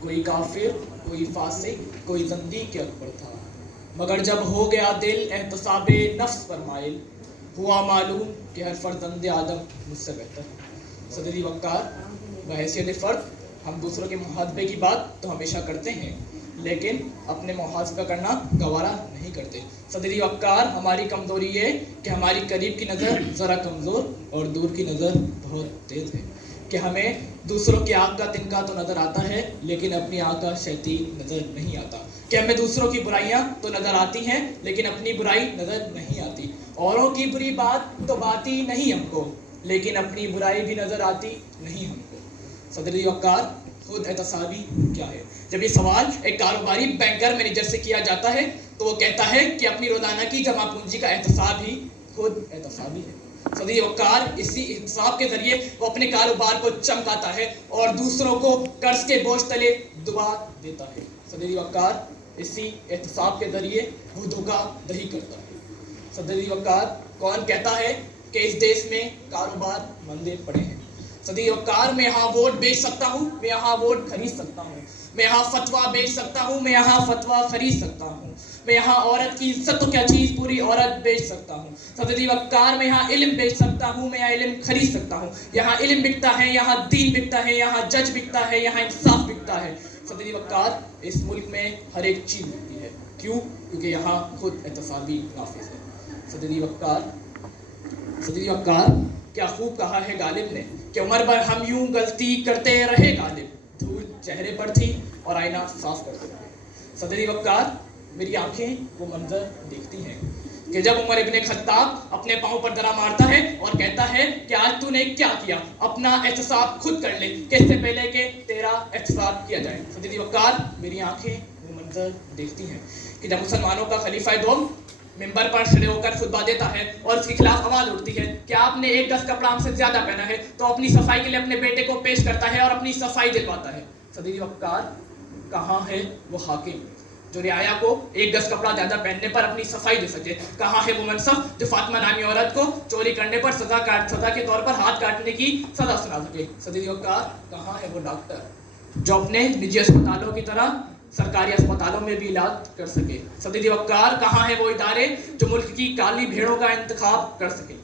کوئی کافر، کوئی فاسق، کوئی زندیق اکبر تھا، مگر جب ہو گیا دل احتساب نفس پر مائل، ہوا معلوم کہ ہر فرزند آدم مجھ سے بہتر۔ صدری وقار، بحیثیت فرد ہم دوسروں کے محاسبے کی بات تو ہمیشہ کرتے ہیں، لیکن اپنے محاسبہ کرنا گوارا نہیں کرتے۔ صدری وقار، ہماری کمزوری یہ کہ ہماری قریب کی نظر ذرا کمزور اور دور کی نظر بہت تیز ہے، کہ ہمیں دوسروں کی آنکھ کا تنکا تو نظر آتا ہے لیکن اپنی آنکھ کا شیطی نظر نہیں آتا، کہ ہمیں دوسروں کی برائیاں تو نظر آتی ہیں لیکن اپنی برائی نظر نہیں آتی، اوروں کی بری بات تو باتی نہیں ہم کو، لیکن اپنی برائی بھی نظر آتی نہیں ہم کو۔ صدری وقار، خود احتسابی کیا ہے؟ جب یہ سوال ایک کاروباری بینکر مینیجر سے کیا جاتا ہے تو وہ کہتا ہے کہ اپنی روزانہ کی جمع پونجی کا احتساب ہی خود احتسابی ہے۔ صدری وقار، اسی احتساب کے ذریعے وہ اپنے کاروبار کو چمکاتا ہے اور دوسروں کو قرض کے بوجھ تلے دبا دیتا ہے۔ صدری وقار، اسی احتساب کے ذریعے وہ دھوکہ دہی کرتا ہے۔ صدری وقار، کون کہتا ہے کہ اس دیش میں کاروبار مندے پڑے ہیں؟ صدری وقار، میں یہاں ووٹ بیچ سکتا ہوں، میں یہاں ووٹ خرید سکتا ہوں، میں یہاں فتویٰ بیچ سکتا ہوں، میں یہاں فتویٰ خرید سکتا ہوں، میں یہاں عورت کی عزت تو کیا چیز پوری عورت بیچ سکتا ہوں۔ صدری وقار، میں یہاں علم بیچ سکتا ہوں، میں یہاں علم خرید سکتا ہوں، یہاں علم بکتا ہے، یہاں دین بکتا ہے، یہاں جج بکتا ہے، یہاں انصاف بکتا ہے۔ صدری وقار، اس ملک میں ہر ایک چیز بکتی ہے، کیوں؟ کیونکہ یہاں خود احتسابی نافذ ہے۔ صدری وقار، کیا خوب کہا ہے غالب نے کہ عمر بھر ہم یوں غلطی کرتے رہے غالب، دھول چہرے پر تھی اور آئینہ صاف کرتے رہے۔ صدری وقار، میری آنکھیں وہ منظر دیکھتی ہیں کہ جب عمر ابن خطاب اپنے پاؤں پر درا مارتا ہے اور کہتا ہے کہ آج تو نے کیا کیا، اپنا احتساب خود کر لے کہ اس سے پہلے کہ تیرا احتساب کیا جائے۔ صدری وقار، میری آنکھیں وہ منظر دیکھتی ہیں کہ جب مسلمانوں کا خلیفہ دوم ممبر پر کھڑے ہو کر خطبہ دیتا ہے اور اس کے خلاف آواز اٹھتی ہے کہ آپ نے ایک گز کپڑا ہم سے زیادہ پہنا ہے، تو اپنی صفائی کے لیے اپنے بیٹے کو پیش کرتا ہے اور اپنی صفائی دلواتا ہے۔ صدری وقار، کہاں ہے وہ حاکم جو رعایا کو ایک گز کپڑا زیادہ پہننے پر اپنی صفائی دے سکے؟ کہاں ہے وہ منصف جو فاطمہ نامی عورت کو چوری کرنے پر سزا کے طور پر ہاتھ کاٹنے کی سزا سنا سکے؟ صدری وقار، کہاں ہے وہ ڈاکٹر جو اپنے نجی اسپتالوں کی طرح سرکاری اسپتالوں میں بھی علاج کر سکے؟ صدری وقار، کہاں ہے وہ ادارے جو ملک کی کالی بھیڑوں کا انتخاب کر سکے؟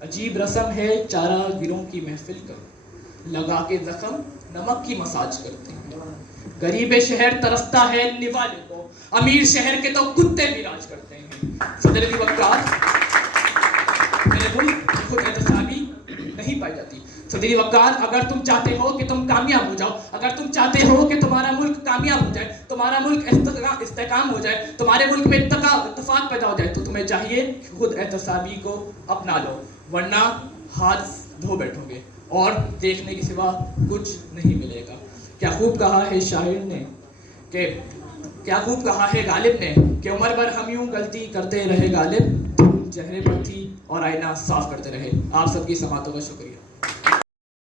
عجیب رسم ہے چارہ گیروں کی محفل کا، لگا کے زخم نمک کی مساج کرتے ہیں۔ غریب شہر ترستا ہے نوالے کو، امیر شہر کے تو کتے بھی راج کرتے ہیں۔ صدری وقار، میرے ملک خود احتسابی نہیں پائی جاتی۔ صدری وقار، اگر تم چاہتے ہو کہ تم کامیاب ہو جاؤ، اگر تم چاہتے ہو کہ تمہارا ملک کامیاب ہو جائے، تمہارا ملک استحکام ہو جائے، تمہارے ملک میں اتفاق پیدا ہو جائے، تو تمہیں چاہیے خود احتسابی کو اپنا لو، ورنہ ہاتھ دھو بیٹھو گے اور دیکھنے کے سوا کچھ نہیں ملے گا۔ کیا خوب کہا ہے شاعر نے کہ کیا خوب کہا ہے غالب نے کہ عمر بھر ہم یوں غلطی کرتے رہے غالب، چہرے پر تھی اور آئینہ صاف کرتے رہے۔ آپ سب کی سماعتوں کا شکریہ۔